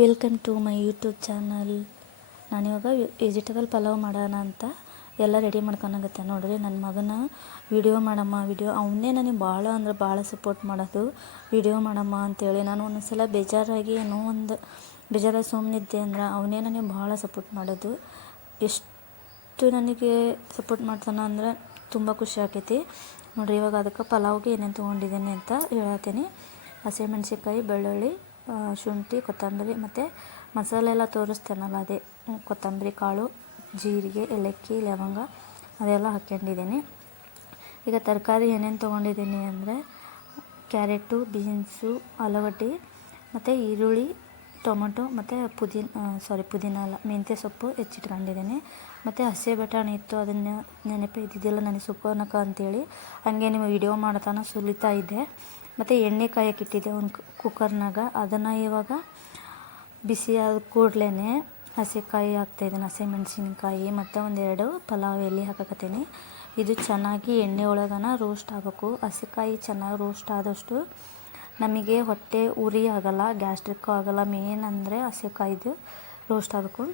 Welcome to my YouTube channel. ನಾನಿವಾಗ vegetable pulao ಮಾಡೋಣ ಅಂತ ಎಲ್ಲ ರೆಡಿ ಮಾಡ್ಕೊಳಕತ್ತೆ. ನೋಡಿರಿ, ನನ್ನ ಮಗನ ವಿಡಿಯೋ ಮಾಡಮ್ಮ ಅವನ್ನೇ ನನಗೆ ಭಾಳ ಅಂದ್ರೆ ಭಾಳ ಸಪೋರ್ಟ್ ಮಾಡೋದು. ವಿಡಿಯೋ ಮಾಡಮ್ಮ ಅಂತೇಳಿ ನಾನು ಒಂದೊಂದು ಸಲ ಬೇಜಾರಾಗಿ ಬೇಜಾರಾಗಿ ಸುಮ್ಮನಿದ್ದೆ ಅಂದ್ರೆ ಅವನೇ ನನಗೆ ಭಾಳ ಸಪೋರ್ಟ್ ಮಾಡೋದು. ಎಷ್ಟು ನನಗೆ ಸಪೋರ್ಟ್ ಮಾಡ್ತಾನೆ ಅಂದರೆ ತುಂಬ ಖುಷಿ ಆಕೈತಿ. ನೋಡಿರಿ, ಇವಾಗ ಅದಕ್ಕೆ ಪಲಾವ್ಗೆ ಏನೇನು ತೊಗೊಂಡಿದ್ದೀನಿ ಅಂತ ಹೇಳತ್ತೀನಿ. ಹಸಿಮೆಣ್ಸಿನ್ಕಾಯಿ, ಬೆಳ್ಳುಳ್ಳಿ, ಶುಂಠಿ, ಕೊತ್ತಂಬರಿ ಮತ್ತು ಮಸಾಲೆ ಎಲ್ಲ ತೋರಿಸ್ತೇನಲ್ಲ ಅದೇ ಕೊತ್ತಂಬರಿ ಕಾಳು, ಜೀರಿಗೆ, ಏಲಕ್ಕಿ, ಲವಂಗ ಅದೆಲ್ಲ ಹಾಕ್ಕೊಂಡಿದ್ದೀನಿ. ಈಗ ತರಕಾರಿ ಏನೇನು ತೊಗೊಂಡಿದ್ದೀನಿ ಅಂದರೆ ಕ್ಯಾರೆಟು, ಬೀನ್ಸು, ಆಲೂಗಡ್ಡೆ ಮತ್ತು ಈರುಳ್ಳಿ, ಟೊಮೊಟೊ ಮತ್ತು ಪುದೀನ ಅಲ್ಲ ಮೆಂತ್ಯ ಸೊಪ್ಪು ಹೆಚ್ಚಿಟ್ಕೊಂಡಿದ್ದೀನಿ. ಮತ್ತು ಹಸಿ ಬಟಾಣಿ ಇತ್ತು, ಅದನ್ನು ನೆನಪೇ ಇದ್ದಿದ್ದಿಲ್ಲ ನನಗೆ ಸುಕ್ಕೋನಕ ಅಂತೇಳಿ ಹಾಗೆ ನೀವು ವಿಡಿಯೋ ಮಾಡ್ತಾನೆ ಸುಲಿತಾ ಇದ್ದೆ. ಮತ್ತು ಎಣ್ಣೆ ಕಾಯಕ್ಕೆ ಇಟ್ಟಿದ್ದೆ ಒಂದು ಕುಕ್ಕರ್ನಾಗ. ಅದನ್ನು ಇವಾಗ ಬಿಸಿ ಆದ ಕೂಡಲೇ ಹಸಿಕಾಯಿ ಹಾಕ್ತಾಯಿದ್ದೀನಿ, ಹಸಿಮೆಣ್ಸಿನ್ಕಾಯಿ ಮತ್ತು ಒಂದೆರಡು ಪಲಾವ್ ಎಲೆ ಹಾಕಕತ್ತೀನಿ. ಇದು ಚೆನ್ನಾಗಿ ಎಣ್ಣೆ ಒಳಗನ ರೋಸ್ಟ್ ಆಗಬೇಕು. ಹಸಿಕಾಯಿ ಚೆನ್ನಾಗಿ ರೋಸ್ಟ್ ಆದಷ್ಟು ನಮಗೆ ಹೊಟ್ಟೆ ಉರಿ ಆಗೋಲ್ಲ, ಗ್ಯಾಸ್ಟ್ರಿಕ್ಕು ಆಗೋಲ್ಲ. ಮೇನ್ ಅಂದರೆ ಹಸಿಕಾಯ್ದು ರೋಸ್ಟ್ ಆಗಬೇಕು.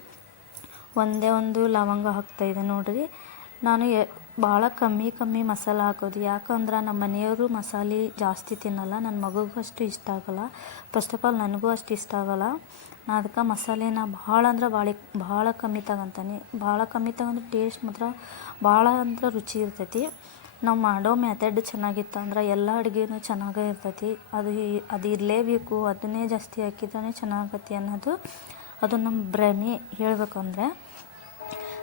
ಒಂದೇ ಒಂದು ಲವಂಗ ಹಾಕ್ತಾಯಿದ್ದೆ. ನೋಡಿರಿ, ನಾನು ಭಾಳ ಕಮ್ಮಿ ಮಸಾಲೆ ಹಾಕೋದು. ಯಾಕಂದ್ರೆ ನಮ್ಮ ಮನೆಯವರು ಮಸಾಲೆ ಜಾಸ್ತಿ ತಿನ್ನಲ್ಲ, ನನ್ನ ಮಗುಗೂ ಅಷ್ಟು ಇಷ್ಟ ಆಗೋಲ್ಲ. ಫಸ್ಟ್ ಆಫ್ ಆಲ್ ನನಗೂ ಅಷ್ಟು ಇಷ್ಟ ಆಗೋಲ್ಲ. ನಾನು ಅದಕ್ಕೆ ಮಸಾಲೆನ ಭಾಳ ಕಮ್ಮಿ ತಗೊತಾನೆ. ಭಾಳ ಕಮ್ಮಿ ತಗೊಂಡ್ರೆ ಟೇಸ್ಟ್ ಮಾತ್ರ ಭಾಳ ಅಂದ್ರೆ ರುಚಿ ಇರ್ತೈತಿ. ನಾವು ಮಾಡೋ ಮೆಥಡ್ ಚೆನ್ನಾಗಿತ್ತು ಅಂದ್ರೆ ಎಲ್ಲ ಅಡುಗೆನೂ ಚೆನ್ನಾಗೇ ಇರ್ತೈತಿ. ಅದು ಇರಲೇಬೇಕು, ಅದನ್ನೇ ಜಾಸ್ತಿ ಹಾಕಿದ್ರೆ ಚೆನ್ನಾಗತ್ತೆ ಅನ್ನೋದು ಅದು ನಮ್ಮ ಭ್ರಮೆ. ಹೇಳ್ಬೇಕಂದ್ರೆ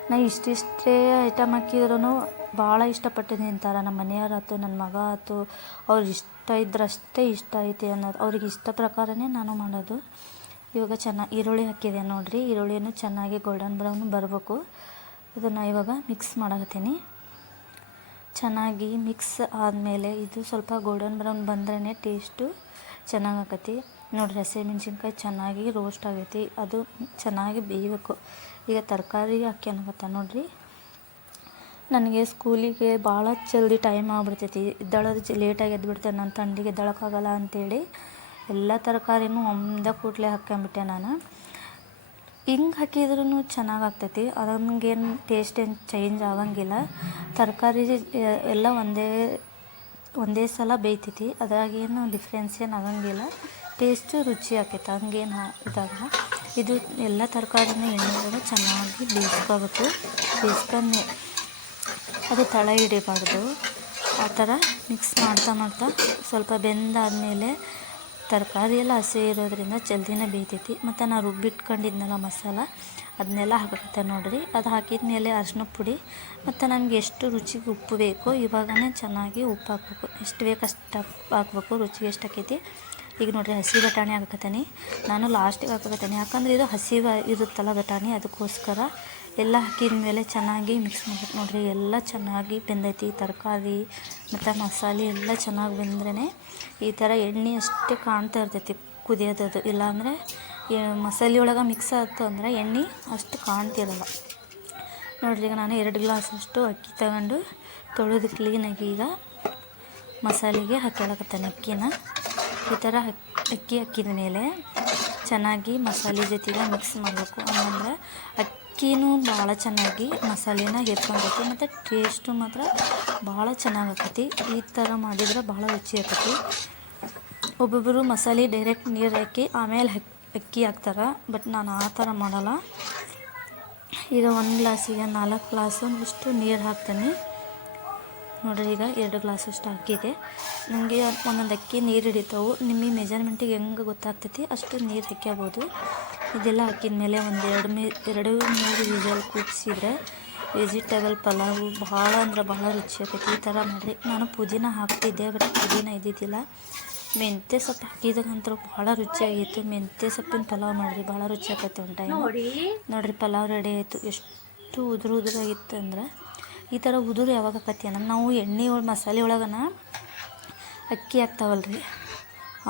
ನಾ ಇಷ್ಟಿಷ್ಟೇ ಐಟಮ್ ಹಾಕಿದ್ರೂ ಭಾಳ ಇಷ್ಟಪಟ್ಟು ತಿಂತಾರೆ. ನಮ್ಮ ಮನೆಯವ್ರಾಯ್ತು, ನನ್ನ ಮಗ ಆಯ್ತು, ಅವ್ರಿಗೆ ಇಷ್ಟ ಇದ್ರಷ್ಟೇ ಇಷ್ಟ ಐತಿ ಅನ್ನೋದು ಅವ್ರಿಗೆ ಇಷ್ಟ ಪ್ರಕಾರನೇ ನಾನು ಮಾಡೋದು. ಇವಾಗ ಈರುಳ್ಳಿ ಹಾಕಿದೆ ನೋಡಿರಿ, ಈರುಳ್ಳಿನೂ ಚೆನ್ನಾಗಿ ಗೋಲ್ಡನ್ ಬ್ರೌನ್ ಬರಬೇಕು. ಇದನ್ನು ಇವಾಗ ಮಿಕ್ಸ್ ಮಾಡಕತ್ತೀನಿ. ಚೆನ್ನಾಗಿ ಮಿಕ್ಸ್ ಆದಮೇಲೆ ಇದು ಸ್ವಲ್ಪ ಗೋಲ್ಡನ್ ಬ್ರೌನ್ ಬಂದ್ರೇ ಟೇಸ್ಟು ಚೆನ್ನಾಗಾಕತಿ. ನೋಡಿರಿ, ಹಸಿಮೆಣ್ಸಿನ್ಕಾಯಿ ಚೆನ್ನಾಗಿ ರೋಸ್ಟ್ ಆಗೈತಿ, ಅದು ಚೆನ್ನಾಗಿ ಬೇಯಬೇಕು. ಈಗ ತರಕಾರಿ ಹಾಕ್ಯನಕತ್ತ ನೋಡಿರಿ. ನನಗೆ ಸ್ಕೂಲಿಗೆ ಭಾಳ ಜಲ್ದಿ ಟೈಮ್ ಆಗ್ಬಿಡ್ತೈತಿ, ಎದ್ದೇಳೋದು ಲೇಟಾಗಿ ಎದ್ಬಿಡ್ತೇನೆ. ನಾನು ಥಂಡಿಗೆ ಎದ್ದೇಳೋಕ್ಕಾಗಲ್ಲ ಅಂಥೇಳಿ ಎಲ್ಲ ತರಕಾರಿನೂ ಒಂದೇ ಕೂಡಲೇ ಹಾಕ್ಕೊಂಬಿಟ್ಟೆ ನಾನು. ಹಿಂಗೆ ಹಾಕಿದ್ರೂ ಚೆನ್ನಾಗಾಗ್ತೈತಿ, ಅದಂಗೇನು ಟೇಸ್ಟ್ ಏನು ಚೇಂಜ್ ಆಗಂಗಿಲ್ಲ. ತರಕಾರಿ ಎಲ್ಲ ಒಂದೇ ಸಲ ಬೇಯ್ತೈತಿ, ಅದ್ರಾಗೇನು ಡಿಫ್ರೆನ್ಸ್ ಏನು ಆಗಂಗಿಲ್ಲ. ಟೇಸ್ಟು ರುಚಿ ಆಕೈತೆ, ಹಂಗೇನು ಇದಾಗಲ್ಲ. ಇದು ಎಲ್ಲ ತರಕಾರಿನೂ ಎಣ್ಣೆಗೆ ಚೆನ್ನಾಗಿ ಬೇಯಿಸ್ಕೋಬೇಕು. ಬೇಯಿಸ್ಕೊಂಡು ಅದು ತಳ ಹಿಡಿಬಾರ್ದು. ಆ ಥರ ಮಿಕ್ಸ್ ಮಾಡ್ತಾ ಸ್ವಲ್ಪ ಬೆಂದಾದಮೇಲೆ ತರಕಾರಿ ಎಲ್ಲ ಹಸಿ ಇರೋದ್ರಿಂದ ಜಲ್ದಿನೇ ಬೇಯ್ತೈತಿ. ಮತ್ತು ನಾನು ರುಬ್ಬಿಟ್ಕೊಂಡಿದ್ನಲ್ಲ ಮಸಾಲ, ಅದನ್ನೆಲ್ಲ ಹಾಕಕತ್ತೆ ನೋಡಿರಿ. ಅದು ಹಾಕಿದ ಮೇಲೆ ಅರಿಶಿನ ಪುಡಿ ಮತ್ತು ನನಗೆ ಎಷ್ಟು ರುಚಿಗೆ ಉಪ್ಪು ಬೇಕೋ ಇವಾಗನೇ ಚೆನ್ನಾಗಿ ಉಪ್ಪು ಹಾಕ್ಬೇಕು. ಎಷ್ಟು ಬೇಕು ಅಷ್ಟು ಹಾಕ್ಬೇಕು, ರುಚಿಗೆ ಎಷ್ಟು ಹಾಕೈತಿ. ಈಗ ನೋಡಿರಿ, ಹಸಿ ಬಟಾಣಿ ಹಾಕಕತ್ತೀನಿ. ನಾನು ಲಾಸ್ಟಿಗೆ ಹಾಕಕತ್ತೀನಿ, ಯಾಕಂದರೆ ಇದು ಹಸಿ ಇರುತ್ತಲ್ಲ ಬಟಾಣಿ, ಅದಕ್ಕೋಸ್ಕರ. ಎಲ್ಲ ಹಾಕಿದ ಮೇಲೆ ಚೆನ್ನಾಗಿ ಮಿಕ್ಸ್ ಮಾಡ್ಬೇಕು. ನೋಡಿರಿ, ಎಲ್ಲ ಚೆನ್ನಾಗಿ ಬೆಂದೈತಿ. ತರಕಾರಿ ಮತ್ತು ಮಸಾಲೆ ಎಲ್ಲ ಚೆನ್ನಾಗಿ ಬೆಂದ್ರೇ ಈ ಥರ ಎಣ್ಣೆ ಅಷ್ಟೇ ಕಾಣ್ತಾ ಇರ್ತೈತಿ ಕುದಿಯೋದದು. ಇಲ್ಲಾಂದರೆ ಮಸಾಲೆ ಒಳಗೆ ಮಿಕ್ಸ್ ಆಯ್ತು ಅಂದರೆ ಎಣ್ಣೆ ಅಷ್ಟು ಕಾಣ್ತಿರಲ್ಲ. ನೋಡಿರಿ, ಈಗ ನಾನು 2 ಗ್ಲಾಸಷ್ಟು ಅಕ್ಕಿ ತಗೊಂಡು ತೊಳೆದು ಕ್ಲೀನಾಗಿ ಈಗ ಮಸಾಲೆಗೆ ಹಾಕ್ಯಾಳಕತ್ತಾನೆ ಅಕ್ಕಿನ. ಈ ಥರ ಅಕ್ಕಿ ಹಾಕಿದ ಮೇಲೆ ಚೆನ್ನಾಗಿ ಮಸಾಲೆ ಜೊತೆಗೆ ಮಿಕ್ಸ್ ಮಾಡಬೇಕು. ಅಂದರೆ ಅಕ್ಕಿನೂ ಭಾಳ ಚೆನ್ನಾಗಿ ಮಸಾಲೆನ ಹೀರ್ಕೊಂಡೈತಿ ಮತ್ತು ಟೇಸ್ಟು ಮಾತ್ರ ಭಾಳ ಚೆನ್ನಾಗಾಕೈತಿ. ಈ ಥರ ಮಾಡಿದ್ರೆ ಭಾಳ ರುಚಿ ಆಕೈತಿ. ಒಬ್ಬೊಬ್ಬರು ಮಸಾಲೆ ಡೈರೆಕ್ಟ್ ನೀರು ಹಾಕಿ ಆಮೇಲೆ ಅಕ್ಕಿ ಹಾಕ್ತಾರೆ, ಬಟ್ ನಾನು ಆ ಥರ ಮಾಡಲ್ಲ. ಈಗ 1 ಗ್ಲಾಸಿಗೆ 4 ಗ್ಲಾಸು ಇಷ್ಟು ನೀರು ಹಾಕ್ತೀನಿ. ನೋಡಿರಿ, ಈಗ 2 ಗ್ಲಾಸಷ್ಟು ಹಾಕಿದೆ. ನನಗೆ ಒಂದೊಂದು ಅಕ್ಕಿ ನೀರು ಹಿಡಿತಾವೆ. ನಿಮಗೆ ಮೆಜರ್ಮೆಂಟಿಗೆ ಹೆಂಗೆ ಗೊತ್ತಾಗ್ತೈತಿ ಅಷ್ಟು ನೀರು ಹಾಕ್ಕೋಬೋದು. ಇದೆಲ್ಲ ಹಾಕಿದ ಮೇಲೆ ಒಂದು 2-3 ವಿಷಲ್ ಕೂಗಿಸಿದ್ರೆ ವೆಜಿಟೇಬಲ್ ಪಲಾವು ಭಾಳ ಅಂದ್ರೆ ಭಾಳ ರುಚಿ ಆಕೈತಿ. ಈ ಥರ ಮಾಡಿರಿ. ನಾನು ಪುದೀನ ಹಾಕ್ತಿದ್ದೆ, ಬಟ್ ಪುದೀನ ಇದ್ದಿದ್ದಿಲ್ಲ. ಮೆಂತ್ಯ ಸೊಪ್ಪು ಹಾಕಿದಾಗಂತೂ ಭಾಳ ರುಚಿಯಾಗಿತ್ತು. ಮೆಂತ್ಯ ಸೊಪ್ಪಿನ ಪಲಾವ್ ಮಾಡಿರಿ, ಭಾಳ ರುಚಿ ಆಕೈತಿ ಒಂದು ಟೈಮ್. ನೋಡಿರಿ, ಪಲಾವ್ ರೆಡಿ ಆಯಿತು. ಎಷ್ಟು ಉದುರಾಗಿತ್ತು ಅಂದ್ರೆ, ಈ ಥರ ಉದುರು ಯಾವಾಗ ಆಕತಿ ಅಂದ್ರೆ ನಾವು ಎಣ್ಣೆ ಮಸಾಲೆ ಒಳಗನ ಅಕ್ಕಿ ಹಾಕ್ತಾವಲ್ರಿ,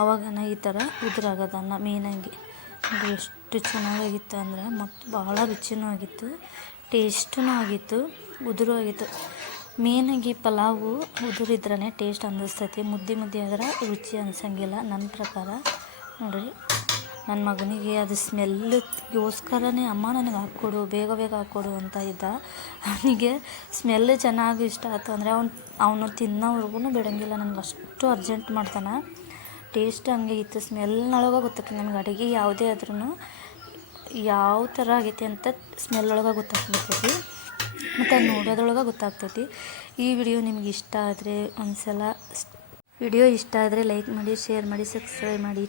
ಆವಾಗನ ಈ ಥರ ಉದುರಾಗೋದನ್ನ ಮೇನಾಗಿ. ಎಷ್ಟು ಚೆನ್ನಾಗಾಗಿತ್ತು ಅಂದರೆ ಮತ್ತು ಭಾಳ ರುಚಿನೂ ಆಗಿತ್ತು, ಟೇಸ್ಟೂ ಆಗಿತ್ತು, ಉದುರು ಆಗಿತ್ತು. ಮೇನಾಗಿ ಪಲಾವು ಉದುರಿದ್ರೇ ಟೇಸ್ಟ್ ಅನ್ನಿಸ್ತೈತಿ. ಮುದ್ದೆ ಆದ್ರೆ ರುಚಿ ಅನ್ಸಂಗಿಲ್ಲ ನನ್ನ ಪ್ರಕಾರ. ನೋಡಿರಿ, ನನ್ನ ಮಗನಿಗೆ ಅದು ಸ್ಮೆಲ್ಗೋಸ್ಕರನೇ ಅಮ್ಮ ನನಗೆ ಹಾಕ್ಕೊಡು, ಬೇಗ ಬೇಗ ಹಾಕ್ಕೊಡು ಅಂತ ಇದ್ದ. ಅವನಿಗೆ ಸ್ಮೆಲ್ ಚೆನ್ನಾಗಿ ಇಷ್ಟ ಆಯ್ತು ಅಂದರೆ ಅವನು ತಿನ್ನೋವರೆಗೂ ಬಿಡೋಂಗಿಲ್ಲ, ನನಗೆ ಅಷ್ಟು ಅರ್ಜೆಂಟ್ ಮಾಡ್ತಾನೆ. ಟೇಸ್ಟ್ ಹಂಗೆ ಇತ್ತು, ಸ್ಮೆಲ್ನೊಳಗೆ ಗೊತ್ತಾಗ್ತದೆ ನಮ್ಗೆ. ಅಡುಗೆ ಯಾವುದೇ ಆದ್ರೂ ಯಾವ ಥರ ಆಗೈತಿ ಅಂತ ಸ್ಮೆಲ್ ಒಳಗೆ ಗೊತ್ತಾಗ್ಬಿಡ್ತೈತಿ, ಮತ್ತು ಅದು ನೋಡೋದ್ರೊಳಗೆ ಗೊತ್ತಾಗ್ತೈತಿ. ಈ ವಿಡಿಯೋ ನಿಮ್ಗೆ ಇಷ್ಟ ಆದರೆ ವಿಡಿಯೋ ಇಷ್ಟ ಆದರೆ ಲೈಕ್ ಮಾಡಿ, ಶೇರ್ ಮಾಡಿ, ಸಬ್ಸ್ಕ್ರೈಬ್ ಮಾಡಿ.